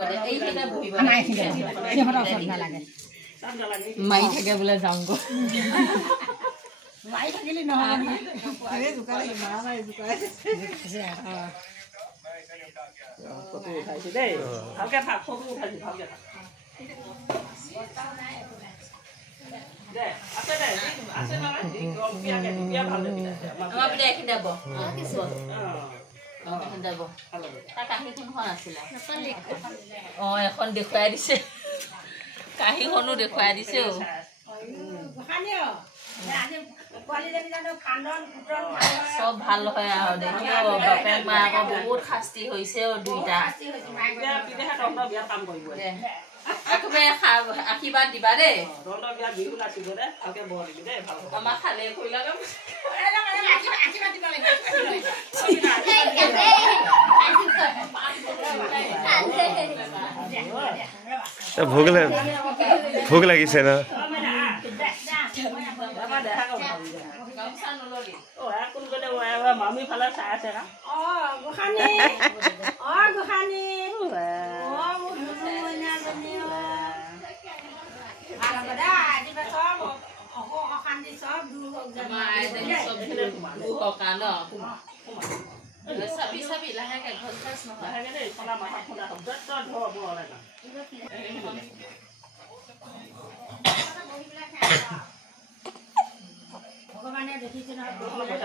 এইকেইটা বহিব আমাৰ এইখিনিতে সিহঁতৰ ওচৰত নালাগে মাৰি থাকে বোলে যাওঁ গৈ মাৰি থাকিলে নহ'ব ফটো উঠাইছো দেই ভালকে থাক ফটো উঠাইছো ভালকে থাক দে আছে দে আছে না বিয়া ভাল লাগি আমাৰ বিয়া এইখিনিতে যাব যাব তাৰ কাহিখনখন আছিলে এখন দেখুৱাই দিছে কাহিখনো দেখুৱাই দিছে সব ভাল হয় আৰু দেখিও বাপেক মা আকৌ বহুত শাস্তি হৈছে দুইটা একেবাৰে আশীৰ্বাদ দিবা দেই আমাৰ খালে কৰিলা ভোক লাগিছে না মামি ফালে চাই আছে চাবি লাহেকে ভগৱানে দেখিছে নহয় নহয়